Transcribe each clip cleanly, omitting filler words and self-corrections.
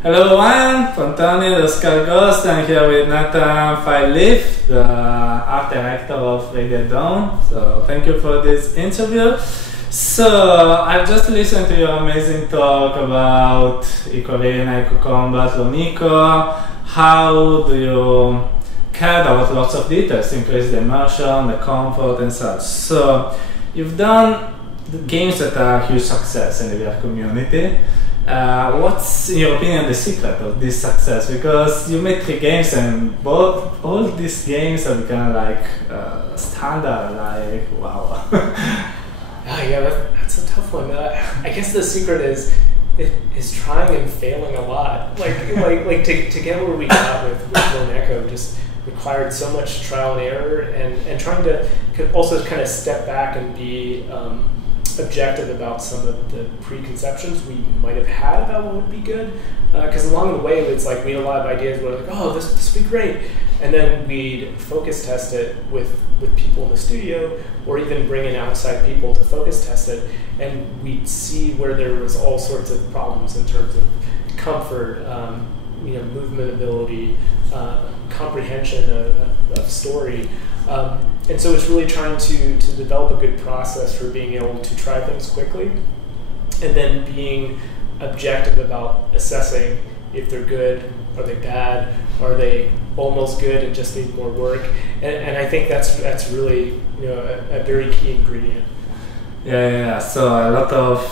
Hello everyone, Antonio, the Skull Ghost. I'm here with Nathan Phail-Liff, the art director of Radio Dawn. So thank you for this interview. So I've just listened to your amazing talk about Eco-Arena, Eco-Combat, Lonico. How do you care about lots of details, increase the immersion, the comfort and such. So you've done games that are a huge success in the VR community. What's, in your opinion, the secret of this success? Because you made 3 games and all these games are kind of like standard, like wow. Yeah, that's a tough one. I guess the secret is trying and failing a lot. Like to get where we got with Quill Echo just required so much trial and error, and trying to also kind of step back and be objective about some of the preconceptions we might have had about what would be good. Because along the way, it's like we had a lot of ideas. We're like, oh, this would be great, and then we'd focus test it with people in the studio, or even bring in outside people to focus test it, and we'd see where there was all sorts of problems in terms of comfort, movement ability, comprehension of story. And so it's really trying to develop a good process for being able to try things quickly, and then being objective about assessing if they're good, are they bad, are they almost good and just need more work. And I think that's really a very key ingredient. Yeah. So a lot of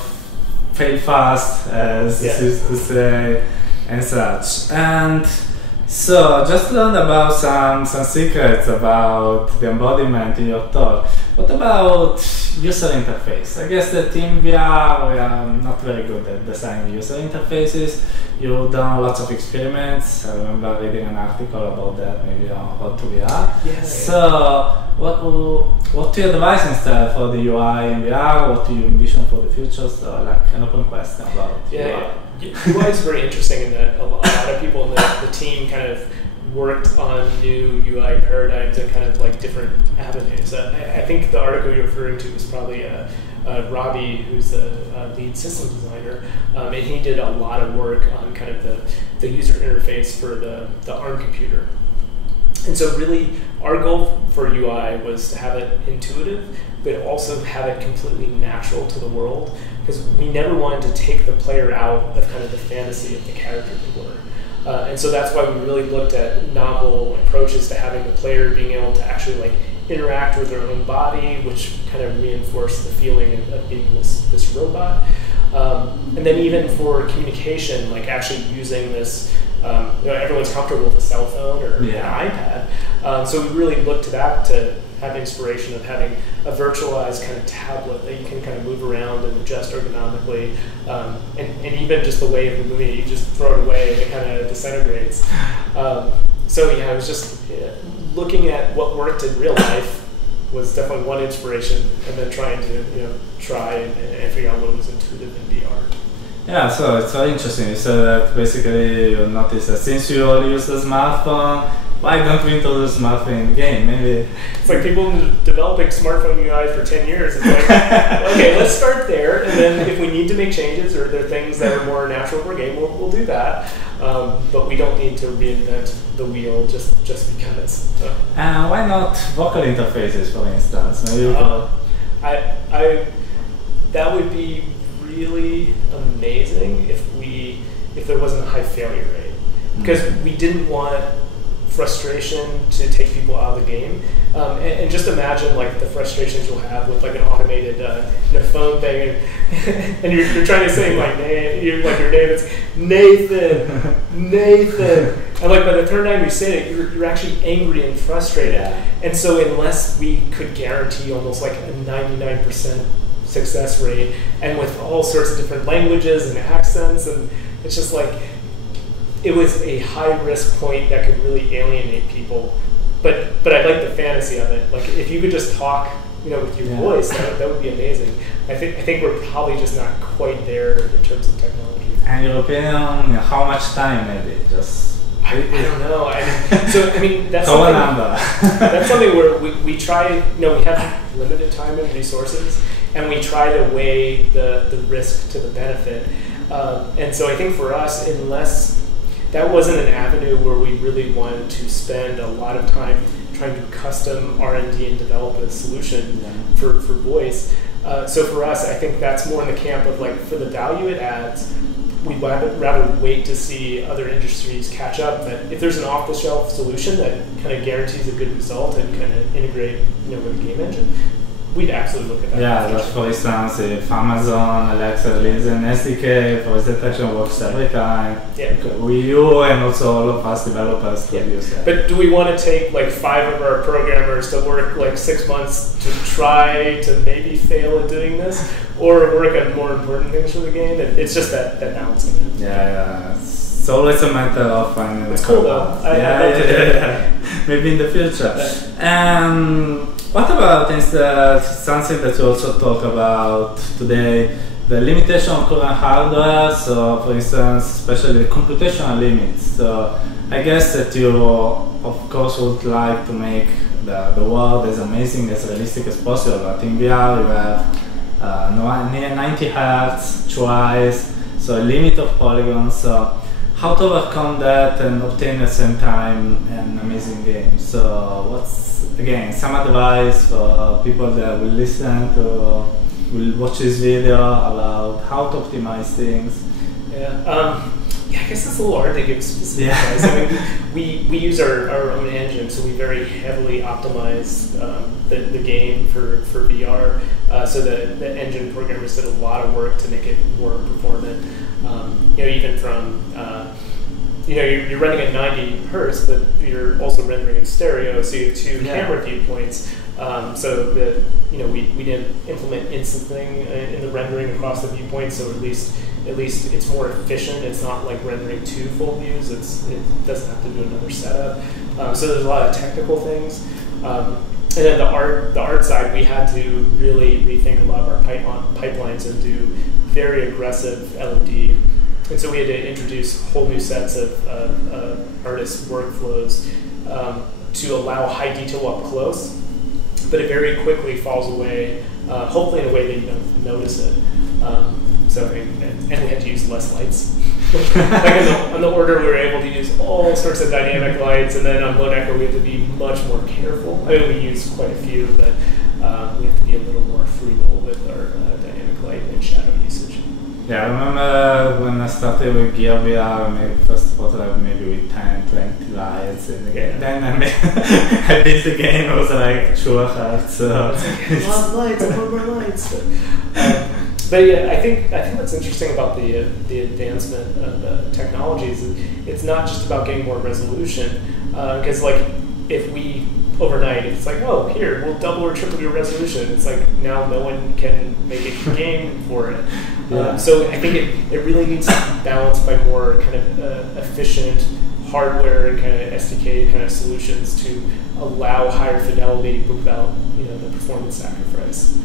fail fast, as this is to say, and such. And so, just learned about some secrets about the embodiment in your talk. What about user interface? I guess the team VR, we are not very good at designing user interfaces. You've done lots of experiments. I remember reading an article about that, maybe on Hot to VR. Yeah. So, what do you advise instead for the UI in VR? What do you envision for the future? So, like an open question about UI. UI is very interesting in that a lot of people in the team kind of worked on new UI paradigms and kind of like different avenues. I think the article you're referring to was probably Robbie, who's the lead system designer, and he did a lot of work on kind of the user interface for the ARM computer. And so really our goal for UI was to have it intuitive, but also have it completely natural to the world, because we never wanted to take the player out of kind of the fantasy of the character they were. And so that's why we really looked at novel approaches to having the player being able to actually like interact with their own body, which kind of reinforced the feeling of being this robot. And then even for communication, like actually using this, everyone's comfortable with a cell phone or an iPad. So we really looked to that to have inspiration of having a virtualized kind of tablet that you can kind of move around and adjust ergonomically, and even just the way of the movie, you just throw it away and it kind of disintegrates. So yeah, I was just looking at what worked in real life was definitely one inspiration, and then trying to try and figure out what was intuitive in VR. Yeah, so it's very interesting. You said that basically you noticed that since you all use the smartphone, why don't we introduce smartphone in the game? Maybe it's like people developing smartphone UI for 10 years. It's like, okay, let's start there, and then if we need to make changes or there are things that are more natural for a game, we'll do that. But we don't need to reinvent the wheel just because. Why not vocal interfaces, for instance? Maybe that would be really amazing if there wasn't a high failure rate, because we didn't want frustration to take people out of the game, and just imagine like the frustrations you'll have with like an automated phone thing, and you're trying to say my name, your name, it's Nathan, and like by the third time you say it, you're actually angry and frustrated, and so unless we could guarantee almost like a 99% success rate, and with all sorts of different languages and accents, and it's just like, it was a high risk point that could really alienate people, but I like the fantasy of it. Like if you could just talk, with your voice, that would be amazing. I think we're probably just not quite there in terms of technology. And your opinion, how much time maybe? I don't know. That's something. That's something where we try. We have limited time and resources, and we try to weigh the risk to the benefit. And so I think for us, unless that wasn't an avenue where we really wanted to spend a lot of time trying to custom R&D and develop a solution for voice. So for us, I think that's more in the camp of like, for the value it adds, we'd rather wait to see other industries catch up. That if there's an off-the-shelf solution that kind of guarantees a good result and kind of integrate, with a game engine, we'd absolutely look at that. Yeah, just for instance, if Amazon Alexa releases an SDK, voice detection works every time. Yeah. You and also all of us developers could use that. But do we want to take like 5 of our programmers to work like 6 months to try to maybe fail at doing this, or work on more important things for the game? It's just that balancing. Yeah. It's always a matter of finding. It's cool though. Yeah. Maybe in the future. What about something that you also talk about today, the limitation of current hardware, so for instance, especially computational limits. So I guess that you, of course, would like to make the world as amazing, as realistic as possible, but in VR you have near 90 Hz twice, so a limit of polygons. So how to overcome that and obtain at the same time an amazing game. So what's, again, some advice for people that will listen to, will watch this video about how to optimize things? Yeah, I guess it's a little hard to give specific advice. I mean, we use our own engine, so we very heavily optimize the game for VR. So the engine programmers did a lot of work to make it more performant. Even from you're running at 90 hertz, but you're also rendering in stereo, so you have 2 camera viewpoints. So that we didn't implement instancing in the rendering across the viewpoints, so at least it's more efficient. It's not like rendering 2 full views. It doesn't have to do another setup. So there's a lot of technical things. And then the art side, we had to really rethink a lot of our pipelines and do very aggressive LOD. And so we had to introduce whole new sets of artist workflows to allow high detail up close, but it very quickly falls away, hopefully in a way that you don't notice it. And we had to use less lights. Like on the order, we were able to use all sorts of dynamic lights, and then on Lone Echo, we have to be much more careful. I mean, we use quite a few, but we have to be a little more frugal with our dynamic light and shadow usage. Yeah, I remember when I started with Gear VR, maybe first prototype maybe with 10, 20 lights in the game. Then I built the game, it was like 2 hertz. So it's like, a lot of lights, I want more lights. But yeah, I think what's interesting about the advancement of the technologies is it's not just about getting more resolution, because like if we overnight it's like, oh, here we'll double or triple your resolution, it's like now no one can make a game for it. So I think it really needs to be balanced by more kind of efficient hardware and kind of SDK kind of solutions to allow higher fidelity without the performance sacrifice.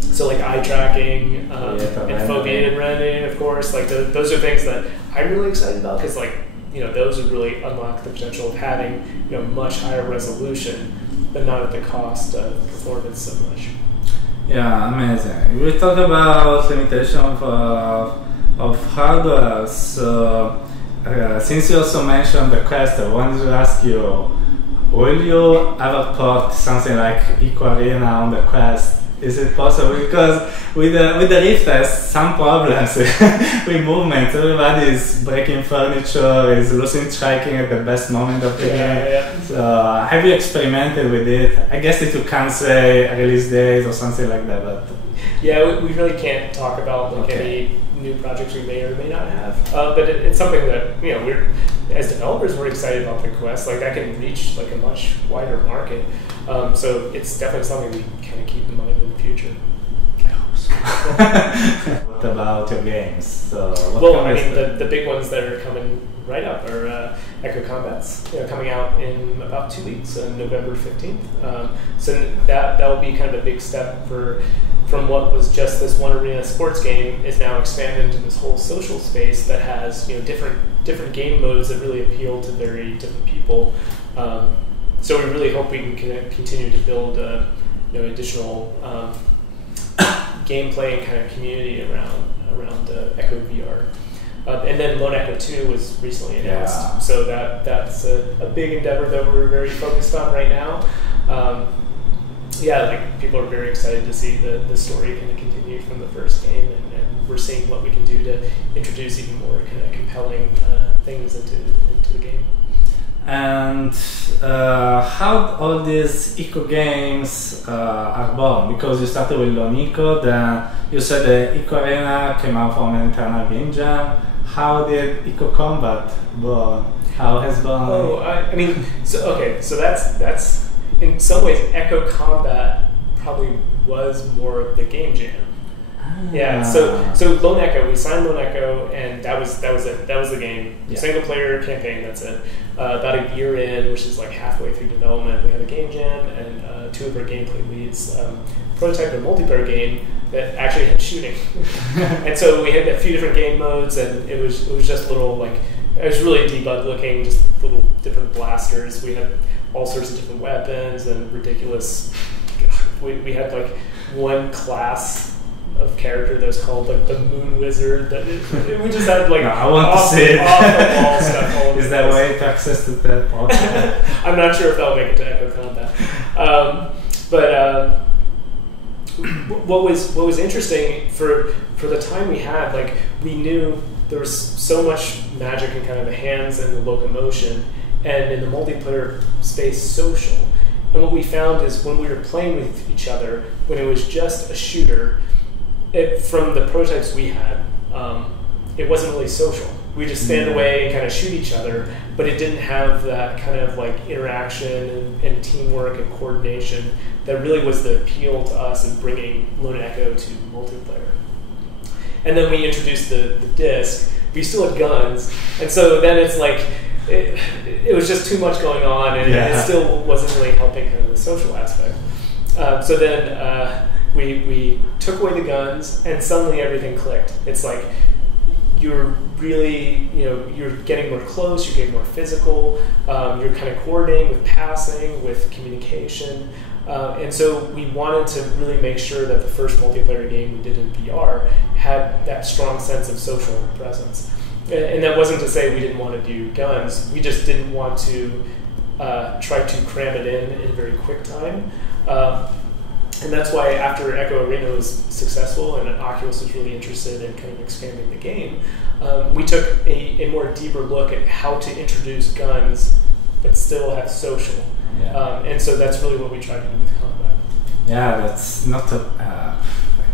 So like eye tracking and foveated rendering, of course, like those are things that I'm really excited about, because like those would really unlock the potential of having much higher resolution, but not at the cost of performance so much. Yeah, amazing. We talked about limitation of hardware. So since you also mentioned the Quest, I wanted to ask you, will you ever port something like Equarena on the Quest? Is it possible? Because with the Rift there's some problems with movement. Everybody is breaking furniture, is losing tracking at the best moment of the game. So have you experimented with it? I guess that you can't say release days or something like that, but yeah, we really can't talk about like any new projects we may or may not have. But it's something that we're, as developers, we're excited about the Quest. Like that can reach like a much wider market. So it's definitely something we kind of keep in mind in the future. I hope so. What about your games? So the big ones that are coming right up are Echo Combats, coming out in about 2 weeks, November 15th. So that will be kind of a big step from what was just this one arena sports game is now expanded into this whole social space that has different game modes that really appeal to very different people. So we really hope we can continue to build additional gameplay and kind of community around around Echo VR. And then Lone Echo 2 was recently announced, so that's a big endeavor that we're very focused on right now. Like people are very excited to see the story kind of continue from the first game, and we're seeing what we can do to introduce even more kind of compelling things into the game. And how all these eco games are born? Because you started with Lone Echo, then you said the Eco Arena came out from an internal game jam. How did Eco Combat born? How has born? So that's in some ways Echo Combat probably was more of the game jam. Yeah, so Lone Echo, we signed Lone Echo, and that was it. That was the game. Yeah. Single player campaign, that's it. About a year in, which is like halfway through development, we had a game jam, and two of our gameplay leads prototyped a multiplayer game that actually had shooting. And so we had a few different game modes, and it was just little it was really debug looking, just little different blasters. We had all sorts of different weapons and ridiculous. We had one class of character that was called the Moon Wizard. We just had I want to see it. Off the wall stuff. All Is there a way to access to that? I'm not sure if that'll make it to Echo Combat. What was interesting for the time we had, we knew there was so much magic in kind of the hands and the locomotion, and in the multiplayer space, social. And what we found is when we were playing with each other, when it was just a shooter, from the prototypes we had, it wasn't really social. We just stand away and kind of shoot each other, but it didn't have that kind of interaction and teamwork and coordination that really was the appeal to us in bringing Lone Echo to multiplayer. And then we introduced the disc. We still had guns, and so then it's it was just too much going on, and it still wasn't really helping kind of the social aspect. So then we took away the guns, and suddenly everything clicked. It's you're really, you're getting more close, you're getting more physical, you're kind of coordinating with passing, with communication. And so we wanted to really make sure that the first multiplayer game we did in VR had that strong sense of social presence. And that wasn't to say we didn't want to do guns, we just didn't want to try to cram it in a very quick time. And that's why after Echo Arena was successful and Oculus was really interested in kind of expanding the game, we took a more deeper look at how to introduce guns but still have social. Yeah. And so that's really what we tried to do with combat. Yeah, that's not an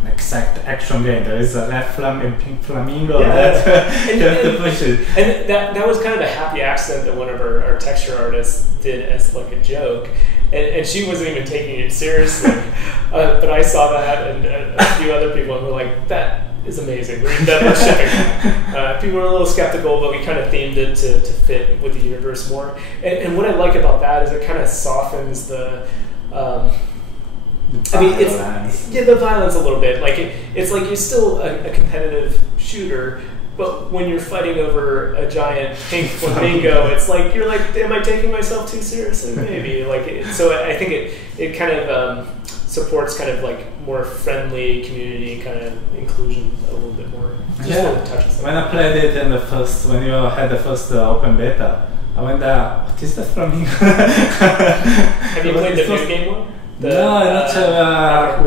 exact action game. There is a red and pink flamingo that you have to push it. And that was kind of a happy accident that one of our texture artists did as a joke. And she wasn't even taking it seriously. But I saw that and a few other people, and were like, that is amazing. We're shipping that. People were a little skeptical, but we kind of themed it to fit with the universe more. And what I like about that is it kind of softens the the violence a little bit. It's you're still a competitive shooter, but when you're fighting over a giant pink flamingo, it's you're am I taking myself too seriously? Maybe. So I think it kind of supports kind of more friendly community kind of inclusion a little bit more. When I played it in when you had the first open beta, I went there, what is that flamingo? Have you played the new game one? No, I'm not sure. I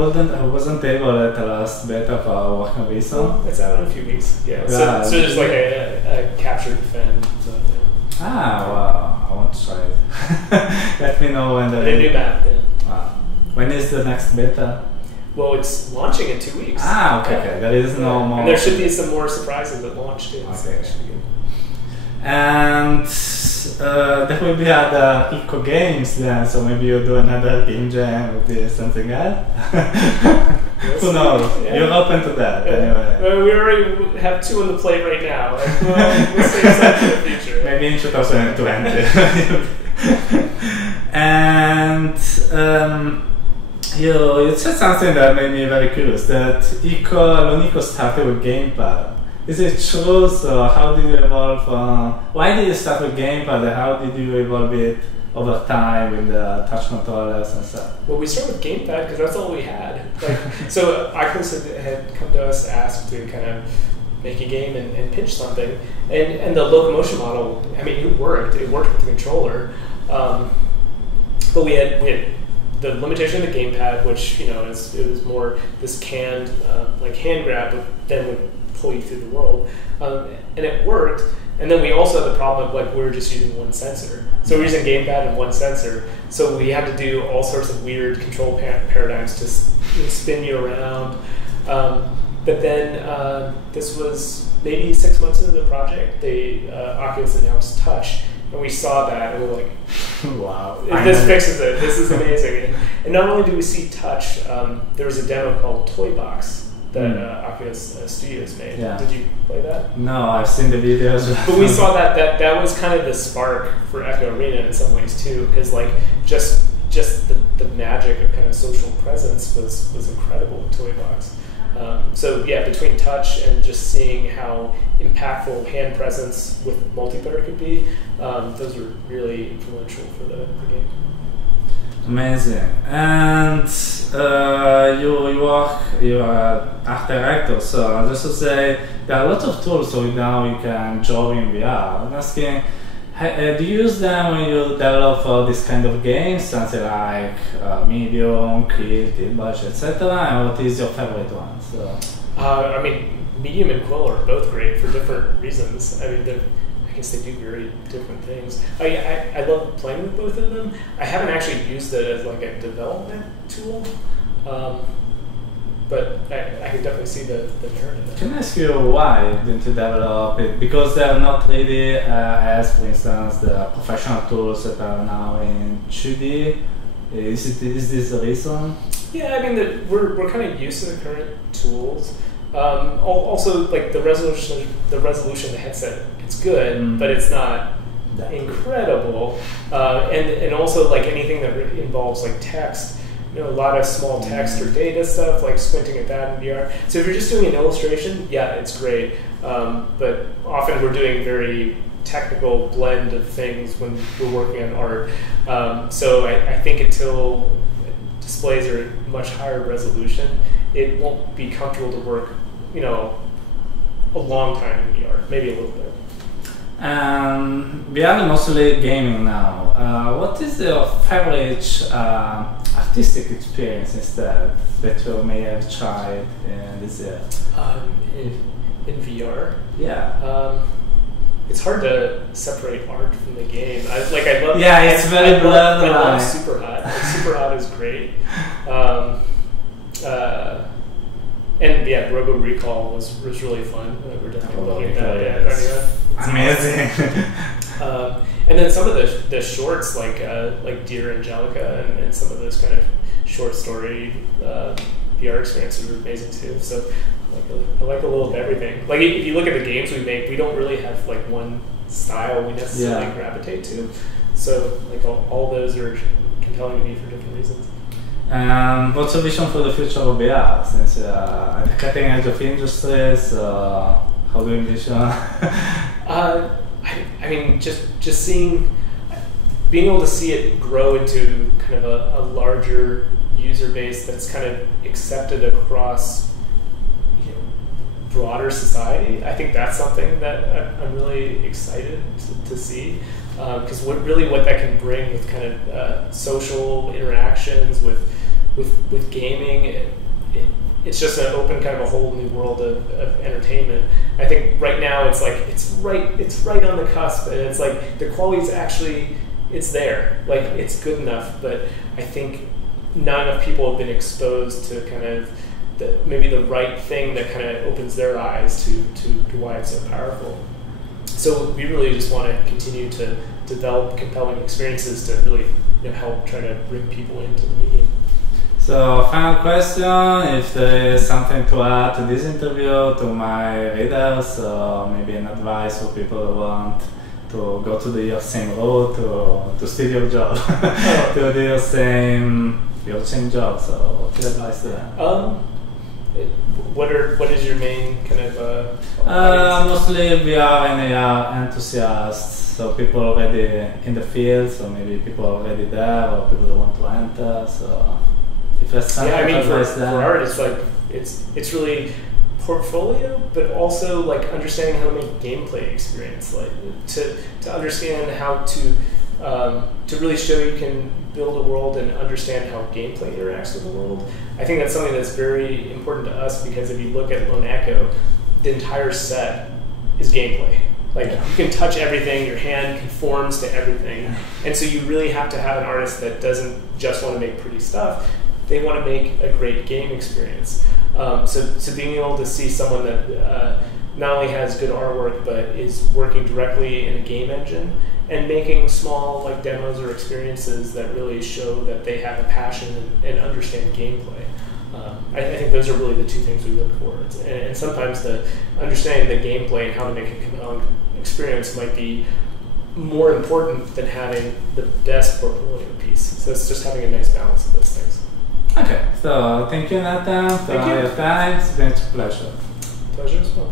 wasn't able at the last beta for working reason. It's out in a few weeks. Yeah. So just a capture defend. Wow. I want to try it. Let me know when the new map. Yeah. Wow. When is the next beta? Well, it's launching in 2 weeks. Okay. There is no more. And there should be some more surprises at launch too. Okay. And there will be other eco games then, so maybe you'll do another game jam, maybe something else. Who knows? Yeah. You're open to that anyway. Well, we already have 2 on the plate right now. We'll save some for the future. Maybe in 2020. And you said something that made me very curious, that Lone Echo started with gamepad. Is it true? So how did you evolve? Why did you start with gamepad? How did you evolve it over time with the touch controllers and stuff? Well, we started with gamepad because that's all we had. Like, so Oculus had come to us, asked to kind of make a game and pitch something, and the locomotion model. I mean, it worked. It worked with the controller, but we had the limitation of the gamepad, which it was more this canned like hand grab, but then would pull you through the world, and it worked. And then we also had the problem of like we were just using one sensor, so we're using gamepad and one sensor. So we had to do all sorts of weird control paradigms to spin you around. But then this was maybe 6 months into the project. Oculus announced Touch, and we saw that, and we were like, wow, this fixes it. This is amazing. And not only do we see Touch, there was a demo called Toy Box that Oculus Studios made. Yeah. Did you play that? No, I've seen the videos. But we saw that was kind of the spark for Echo Arena in some ways too, because like just the magic of kind of social presence was incredible with Toy Box. So yeah, between Touch and just seeing how impactful hand presence with multiplayer could be, those were really influential for the game. Amazing. And you are art director, so just to say, there are a lot of tools so now you can draw in VR. I'm asking, do you use them when you develop for this kind of games, something like Medium, Quill, Tilbush, etc.? And what is your favorite one? So. I mean, Medium and Quill are both great for different reasons. I mean, I guess they do very different things. I love playing with both of them. I haven't actually used it as like a development tool, but I can definitely see the merit in it. Can I ask you why didn't you develop it? Because they are not really as, for instance, the professional tools that are now in 2D. Is this the reason? Yeah, I mean we're kind of used to the current tools. Also, like the resolution of the headset, it's good, but it's not incredible. And also like anything that involves like text, a lot of small text or data stuff, like squinting at that in VR. So if you're just doing an illustration, yeah, it's great. But often we're doing very technical blend of things when we're working on art. So I think until displays are at much higher resolution, it won't be comfortable to work, a long time in VR, maybe a little bit. Beyond mostly gaming now, what is your favorite artistic experience instead that you may have tried in this year? In VR? Yeah. It's hard to separate art from the game. I love. Yeah, it's very blurred. I love Superhot. Like, Superhot is great. And yeah, Robo Recall was really fun. We're definitely looking at that. Amazing. And then some of the shorts, like Dear Angelica, and some of those kind of short story VR experiences were amazing too. So I like a little of everything. Like if you look at the games we make, we don't really have like one style we necessarily gravitate to. So like all those are compelling to me for different reasons. What's your vision for the future of VR? Since at the cutting edge of industry, so how do you envision? I mean, just being able to see it grow into kind of a larger user base that's kind of accepted across broader society. I think that's something that I'm really excited to see, because what that can bring with kind of social interactions with gaming, it's just an open kind of a whole new world of entertainment. I think right now it's like it's right on the cusp, and it's like the quality is actually there, like it's good enough, but I think not enough people have been exposed to kind of maybe the right thing that kind of opens their eyes to why it's so powerful. So we really just want to continue to develop compelling experiences to really help try to bring people into the medium. So final question, if there is something to add to this interview, to my readers, or maybe an advice for people who want to go to your same route, to steal your job, to do your same job, so what's your advice to them? What is your main kind of mostly VR and AR enthusiasts, So people already in the field, so maybe people already there, or people that want to enter. So if there's something for art, it's like it's really portfolio, but also like understanding how to make gameplay experience, like to understand how to really show you can build a world and understand how gameplay interacts with the world. I think that's something that's very important to us, because if you look at Lone Echo, the entire set is gameplay. Like, you can touch everything, your hand conforms to everything, and so you really have to have an artist that doesn't just want to make pretty stuff, they want to make a great game experience. So being able to see someone that not only has good artwork, but is working directly in a game engine and making small like demos or experiences that really show that they have a passion and understand gameplay. I think those are really the two things we look for. And sometimes the understanding the gameplay and how to make a compelling experience might be more important than having the best portfolio piece. So it's just having a nice balance of those things. Okay, so thank you, Nathan, for your time. It's been a pleasure. Pleasure as well.